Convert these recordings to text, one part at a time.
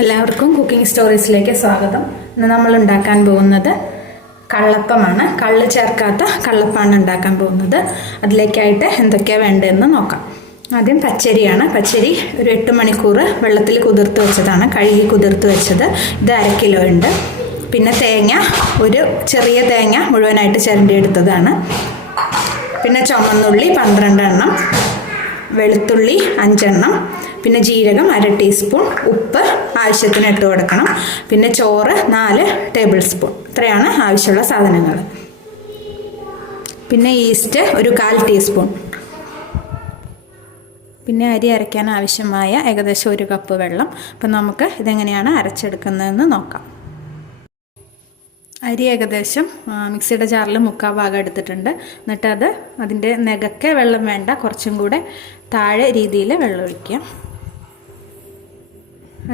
എല്ലാവർക്കും കുക്കിംഗ് സ്റ്റോറീസിലേക്ക് സ്വാഗതം. ഇന്ന് നമ്മൾ ഉണ്ടാക്കാൻ പോകുന്നത് കള്ളപ്പമാണ്. കള്ള് ചേർക്കാത്ത കള്ളപ്പമാണ് ഉണ്ടാക്കാൻ പോകുന്നത്. അതിലേക്കായിട്ട് എന്തൊക്കെയാണ് വേണ്ടതെന്ന് നോക്കാം. ആദ്യം പച്ചരിയാണ്. പച്ചരി ഒരു എട്ട് മണിക്കൂർ വെള്ളത്തിൽ കുതിർത്ത് വെച്ചതാണ്. കഴുകി കുതിർത്ത് വെച്ചത്. ഇത് അര കിലോ ഉണ്ട്. പിന്നെ തേങ്ങ ഒരു ചെറിയ തേങ്ങ മുഴുവനായിട്ട് ചിരണ്ടി എടുത്തതാണ് പിന്നെ ചുമന്നുള്ളി പന്ത്രണ്ട് എണ്ണം വെളുത്തുള്ളി അഞ്ചെണ്ണം പിന്നെ ജീരകം അര ടീസ്പൂൺ ഉപ്പ് ആവശ്യത്തിന് ഇട്ട് കൊടുക്കണം. പിന്നെ ചോറ് നാല് ടേബിൾ സ്പൂൺ ഇത്രയാണ് ആവശ്യമുള്ള സാധനങ്ങൾ. പിന്നെ ഈസ്റ്റ് ഒരു കാൽ ടീസ്പൂൺ പിന്നെ അരി അരയ്ക്കാൻ ആവശ്യമായ ഏകദേശം ഒരു കപ്പ് വെള്ളം. അപ്പം നമുക്ക് ഇതെങ്ങനെയാണ് അരച്ചെടുക്കുന്നതെന്ന് നോക്കാം. അരി ഏകദേശം മിക്സിയുടെ ജാറിൽ മുക്കാൽ ഭാഗം എടുത്തിട്ടുണ്ട്. എന്നിട്ട് അത് അതിന്റെ നെകക്കെ വെള്ളം വേണ്ട കുറച്ചും കൂടെ താഴെ രീതിയിൽ വെള്ളം ഒഴിക്കാം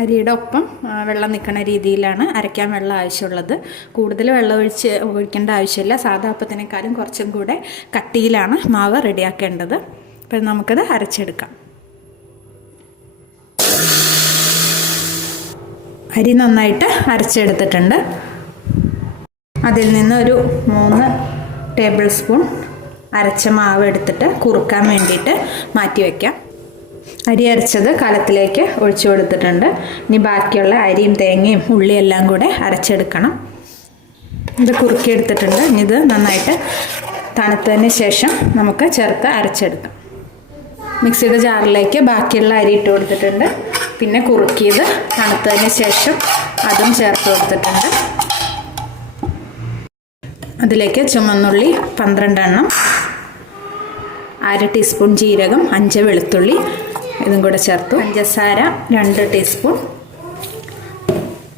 അരിയുടെ ഒപ്പം വെള്ളം നിൽക്കുന്ന രീതിയിലാണ് അരയ്ക്കാൻ വെള്ളം ആവശ്യമുള്ളത്. കൂടുതൽ വെള്ളം ഒഴിച്ച് ഒഴിക്കേണ്ട ആവശ്യമില്ല. സാധാ അപ്പത്തിനേക്കാളും കുറച്ചും കൂടെ കട്ടിയിലാണ് മാവ് റെഡിയാക്കേണ്ടത്. അപ്പം നമുക്കത് അരച്ചെടുക്കാം. അരി നന്നായിട്ട് അരച്ചെടുത്തിട്ടുണ്ട്. അതിൽ നിന്ന് ഒരു മൂന്ന് ടേബിൾ സ്പൂൺ അരച്ച മാവ് എടുത്തിട്ട് കുറുക്കാൻ വേണ്ടിയിട്ട് മാറ്റി വയ്ക്കാം. അരി അരച്ചത് കലത്തിലേക്ക് ഒഴിച്ചു കൊടുത്തിട്ടുണ്ട്. ഇനി ബാക്കിയുള്ള അരിയും തേങ്ങയും ഉള്ളിയെല്ലാം കൂടെ അരച്ചെടുക്കണം. ഇത് കുറുക്കിയെടുത്തിട്ടുണ്ട്. ഇനി ഇത് നന്നായിട്ട് തണുത്തതിന് ശേഷം നമുക്ക് ചേർത്ത് അരച്ചെടുക്കാം. മിക്സിയുടെ ജാറിലേക്ക് ബാക്കിയുള്ള അരി ഇട്ട് കൊടുത്തിട്ടുണ്ട്. പിന്നെ കുറുക്കിയത് തണുത്തതിന് ശേഷം അതും ചേർത്ത് കൊടുത്തിട്ടുണ്ട്. അതിലേക്ക് ചുമന്നുള്ളി പന്ത്രണ്ട് എണ്ണം അര ടീസ്പൂൺ ജീരകം അഞ്ച് വെളുത്തുള്ളി ഇതും കൂടെ ചേർത്തു. പഞ്ചസാര രണ്ട് ടീസ്പൂൺ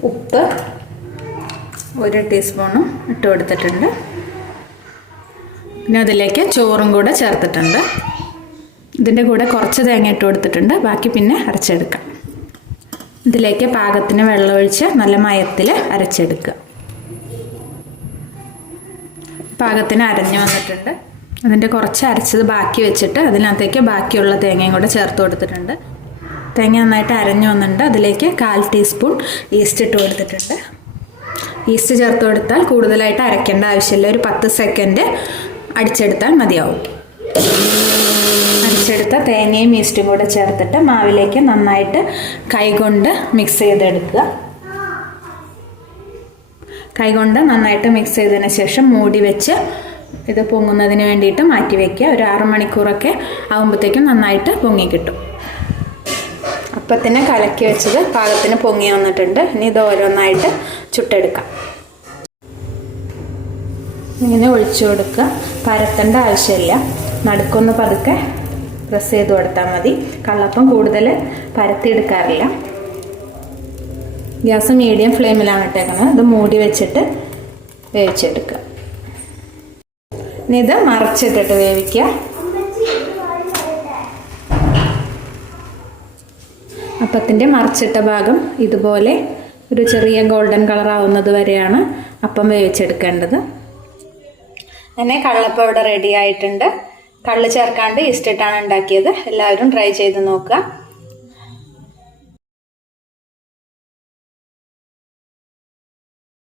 ഉപ്പ് ഒരു ടീസ്പൂണും ഇട്ട് കൊടുത്തിട്ടുണ്ട്. പിന്നെ അതിലേക്ക് ചോറും കൂടെ ചേർത്തിട്ടുണ്ട്. ഇതിന്റെ കൂടെ കുറച്ച് തേങ്ങ ഇട്ട് കൊടുത്തിട്ടുണ്ട്. ബാക്കി പിന്നെ അരച്ചെടുക്കാം. ഇതിലേക്ക് പാകത്തിന് വെള്ളമൊഴിച്ച് നല്ല മയത്തിൽ അരച്ചെടുക്കുക. പാകത്തിന് അരഞ്ഞു വന്നിട്ടുണ്ട്. അതിന്റെ കുറച്ച് അരച്ചത് ബാക്കി വെച്ചിട്ട് അതിനകത്തേക്ക് ബാക്കിയുള്ള തേങ്ങയും കൂടെ ചേർത്ത് കൊടുത്തിട്ടുണ്ട്. തേങ്ങ നന്നായിട്ട് അരഞ്ഞു വന്നിട്ടുണ്ട്. അതിലേക്ക് കാൽ ടീസ്പൂൺ ഈസ്റ്റ് ഇട്ട് കൊടുത്തിട്ടുണ്ട്. ഈസ്റ്റ് ചേർത്ത് കൊടുത്താൽ കൂടുതലായിട്ട് അരയ്ക്കേണ്ട ആവശ്യമില്ല. ഒരു പത്ത് സെക്കൻഡ് അടിച്ചെടുത്താൽ മതിയാവും. അടിച്ചെടുത്ത തേങ്ങയും ഈസ്റ്റും കൂടെ ചേർത്തിട്ട് മാവിലേക്ക് നന്നായിട്ട് കൈകൊണ്ട് മിക്സ് ചെയ്തെടുക്കുക. കൈകൊണ്ട് നന്നായിട്ട് മിക്സ് ചെയ്തതിന് ശേഷം മൂടി വെച്ച് ഇത് പൊങ്ങുന്നതിന് വേണ്ടിയിട്ട് മാറ്റി വയ്ക്കുക ഒരു ആറ് മണിക്കൂറൊക്കെ ആകുമ്പോഴത്തേക്കും നന്നായിട്ട് പൊങ്ങി കിട്ടും. തന്നെ കലക്കി വെച്ചത് പാകത്തിന് പൊങ്ങി വന്നിട്ടുണ്ട്. ഇനി ഇത് ഓരോന്നായിട്ട് ചുട്ടെടുക്കാം. ഇങ്ങനെ ഒഴിച്ചു കൊടുക്കുക. പരത്തേണ്ട ആവശ്യമില്ല. നടുക്കൊന്ന് പതുക്കെ പ്രസ് ചെയ്ത് കൊടുത്താൽ മതി. കള്ളപ്പം കൂടുതൽ പരത്തിയെടുക്കാറില്ല. ഗ്യാസ് മീഡിയം ഫ്ലെയിമിലാണ് ഇട്ടേക്കുന്നത്. ഇത് മൂടി വെച്ചിട്ട് വേവിച്ചെടുക്കുക. ഇത് മറിച്ചിട്ടിട്ട് വേവിക്കുക. അപ്പത്തിന്റെ മറിച്ചിട്ട ഭാഗം ഇതുപോലെ ഒരു ചെറിയ ഗോൾഡൻ കളർ ആവുന്നത് വരെയാണ് അപ്പം വേവിച്ചെടുക്കേണ്ടത്. അങ്ങനെ കള്ളപ്പം ഇവിടെ റെഡി ആയിട്ടുണ്ട്. കള്ള് ചേർക്കാണ്ട് ഈസ്റ്റിട്ടാണ് ഉണ്ടാക്കിയത്. എല്ലാവരും ട്രൈ ചെയ്ത് നോക്കുക.